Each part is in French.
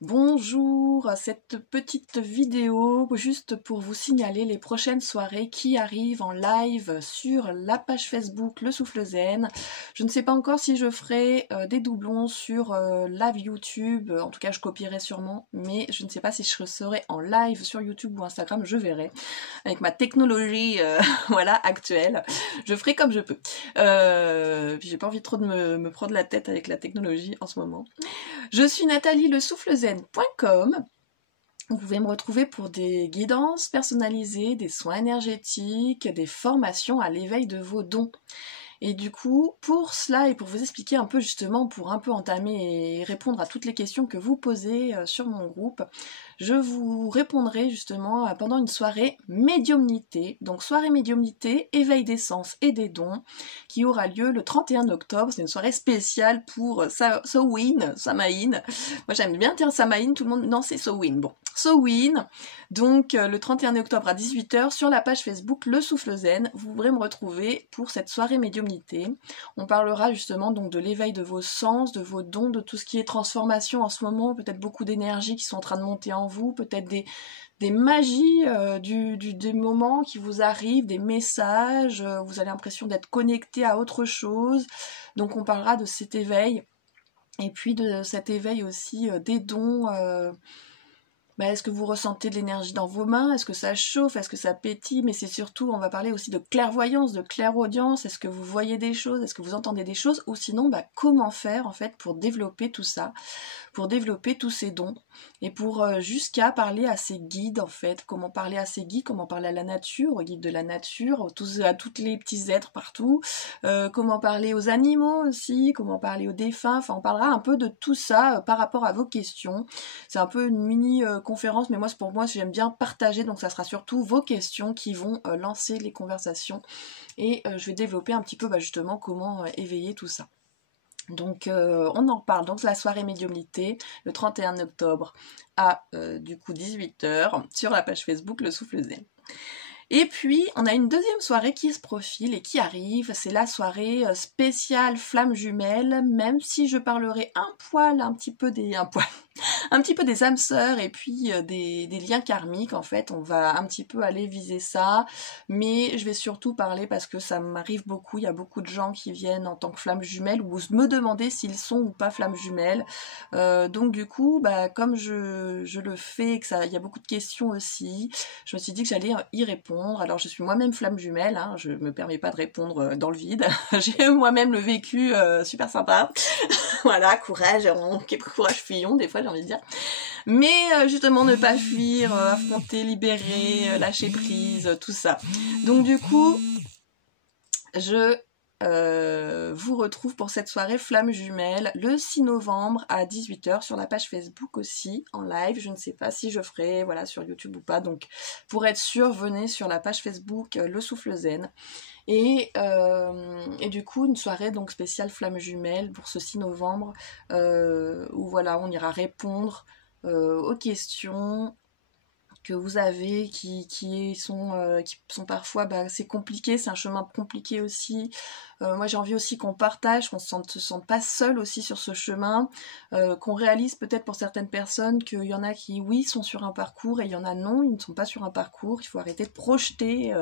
Bonjour, cette petite vidéo juste pour vous signaler les prochaines soirées qui arrivent en live sur la page Facebook Le Souffle Zen. Je ne sais pas encore si je ferai des doublons sur live YouTube, en tout cas je copierai sûrement, mais je ne sais pas si je serai en live sur YouTube ou Instagram, je verrai. Avec ma technologie voilà, actuelle, je ferai comme je peux. Puis j'ai pas envie trop de me prendre la tête avec la technologie en ce moment. Je suis Nathalie, lesoufflezen.com. Vous pouvez me retrouver pour des guidances personnalisées, des soins énergétiques, des formations à l'éveil de vos dons. Et du coup, pour cela et pour vous expliquer un peu justement, pour un peu entamer et répondre à toutes les questions que vous posez sur mon groupe, je vous répondrai justement pendant une soirée médiumnité. Donc soirée médiumnité, éveil des sens et des dons, qui aura lieu le 31 octobre. C'est une soirée spéciale pour Samhain. Moi j'aime bien dire Samhain, tout le monde... Non, c'est Samhain. Bon, Samhain. Donc le 31 octobre à 18 h sur la page Facebook Le Souffle Zen, vous pourrez me retrouver pour cette soirée médiumnité. On parlera justement donc de l'éveil de vos sens, de vos dons, de tout ce qui est transformation en ce moment, peut-être beaucoup d'énergie qui sont en train de monter en vous, peut-être des magies des moments qui vous arrivent, des messages, vous avez l'impression d'être connecté à autre chose. Donc on parlera de cet éveil, et puis de cet éveil aussi des dons. Est-ce que vous ressentez de l'énergie dans vos mains? Est-ce que ça chauffe? Est-ce que ça pétille? Mais c'est surtout, on va parler aussi de clairvoyance, de clairaudience. Est-ce que vous voyez des choses? Est-ce que vous entendez des choses? Ou sinon, comment faire en fait pour développer tout ça, pour développer tous ces dons et pour jusqu'à parler à ses guides en fait. Comment parler à ses guides? Comment parler à la nature, aux guides de la nature, à tous les petits êtres partout. Comment parler aux animaux aussi? Comment parler aux défunts? Enfin, on parlera un peu de tout ça par rapport à vos questions. C'est un peu une mini conférence, mais pour moi j'aime bien partager, donc ça sera surtout vos questions qui vont lancer les conversations et je vais développer un petit peu justement comment éveiller tout ça. Donc on en reparle, donc la soirée médiumnité le 31 octobre à du coup 18 h sur la page Facebook Le Souffle Zen. Et puis, on a une deuxième soirée qui se profile et qui arrive, c'est la soirée spéciale flamme jumelle, même si je parlerai un petit peu des âmes sœurs et puis des liens karmiques. En fait, on va un petit peu aller viser ça, mais je vais surtout parler parce que ça m'arrive beaucoup, il y a beaucoup de gens qui viennent en tant que flamme jumelle ou me demander s'ils sont ou pas flammes jumelles. Donc du coup, comme je le fais et que il y a beaucoup de questions aussi, je me suis dit que j'allais y répondre. Alors je suis moi-même flamme jumelle, hein, je me permets pas de répondre dans le vide. J'ai moi-même le vécu super sympa. Voilà, courage fuyon des fois j'ai envie de dire. Mais justement ne pas fuir, affronter, libérer, lâcher prise, tout ça. Donc du coup, je vous retrouve pour cette soirée flamme jumelle le 6 novembre à 18 h sur la page Facebook aussi, en live. Je ne sais pas si je ferai sur YouTube ou pas. Donc pour être sûr, venez sur la page Facebook Le Souffle Zen. Et du coup, une soirée donc spéciale flamme jumelle pour ce 6 novembre où on ira répondre aux questions que vous avez qui sont parfois c'est compliqué, c'est un chemin compliqué aussi. Moi j'ai envie aussi qu'on partage, qu'on se sente pas seul aussi sur ce chemin, qu'on réalise peut-être pour certaines personnes qu'il y en a qui oui sont sur un parcours et il y en a non, ils ne sont pas sur un parcours. Il faut arrêter de projeter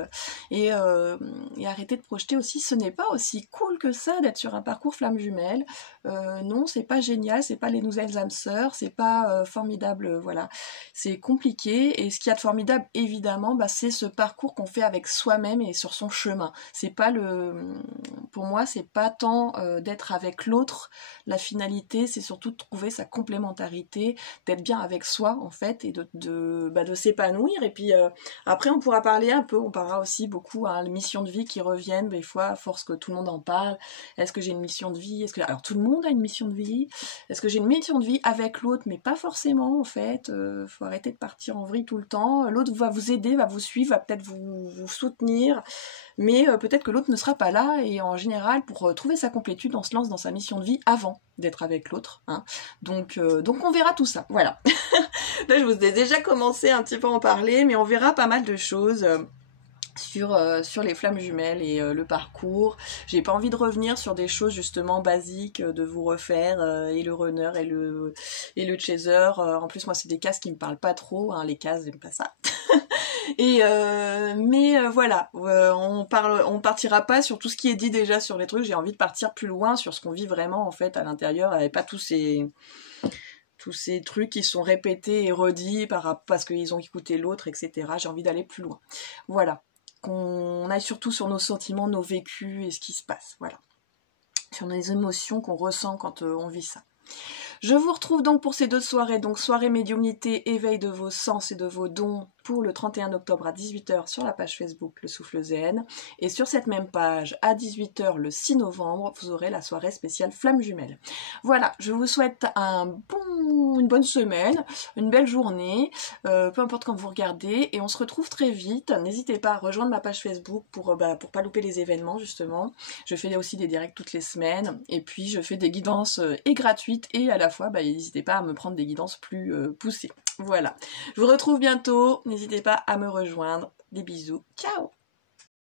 et arrêter de projeter aussi. Ce n'est pas aussi cool que ça d'être sur un parcours flamme jumelle. Non, c'est pas génial, c'est pas les nouvelles âmes sœurs, c'est pas formidable, c'est compliqué. Et ce qu'il y a de formidable évidemment, c'est ce parcours qu'on fait avec soi-même et sur son chemin. C'est pas pour moi, c'est pas tant d'être avec l'autre. La finalité, c'est surtout de trouver sa complémentarité, d'être bien avec soi en fait, et de s'épanouir. Et puis après, on pourra parler un peu, on parlera aussi beaucoup les missions de vie qui reviennent des fois à force que tout le monde en parle. Est-ce que j'ai une mission de vie? Alors tout le monde a une mission de vie. Est-ce que j'ai une mission de vie avec l'autre? Mais pas forcément en fait. Faut arrêter de partir en vrille tout le temps. L'autre va vous aider, va vous suivre, va peut-être vous soutenir. Mais peut-être que l'autre ne sera pas là, et en général, pour trouver sa complétude, on se lance dans sa mission de vie avant d'être avec l'autre. Hein. Donc on verra tout ça. Voilà. Là, je vous ai déjà commencé un petit peu à en parler, mais on verra pas mal de choses. sur les flammes jumelles et le parcours. J'ai pas envie de revenir sur des choses justement basiques, de vous refaire et le runner et le chaser. En plus moi c'est des cases qui me parlent pas trop, hein, les cases j'aime pas ça. Mais voilà, on partira pas sur tout ce qui est dit déjà sur les trucs. J'ai envie de partir plus loin sur ce qu'on vit vraiment en fait à l'intérieur, et pas tous ces trucs qui sont répétés et redits parce qu'ils ont écouté l'autre, etc. J'ai envie d'aller plus loin. Voilà. Qu'on aille surtout sur nos sentiments, nos vécus et ce qui se passe. Voilà. Sur les émotions qu'on ressent quand on vit ça. Je vous retrouve donc pour ces 2 soirées, donc soirée médiumnité, éveil de vos sens et de vos dons pour le 31 octobre à 18 h sur la page Facebook Le Souffle Zen. Et sur cette même page, à 18 h le 6 novembre, vous aurez la soirée spéciale Flamme Jumelle. Voilà, je vous souhaite une bonne semaine, une belle journée, peu importe quand vous regardez, et on se retrouve très vite. N'hésitez pas à rejoindre ma page Facebook pour pas louper les événements justement. Je fais aussi des directs toutes les semaines, et puis je fais des guidances et gratuites, et à la fois, n'hésitez pas à me prendre des guidances plus poussées. Voilà, je vous retrouve bientôt, n'hésitez pas à me rejoindre. Des bisous, ciao!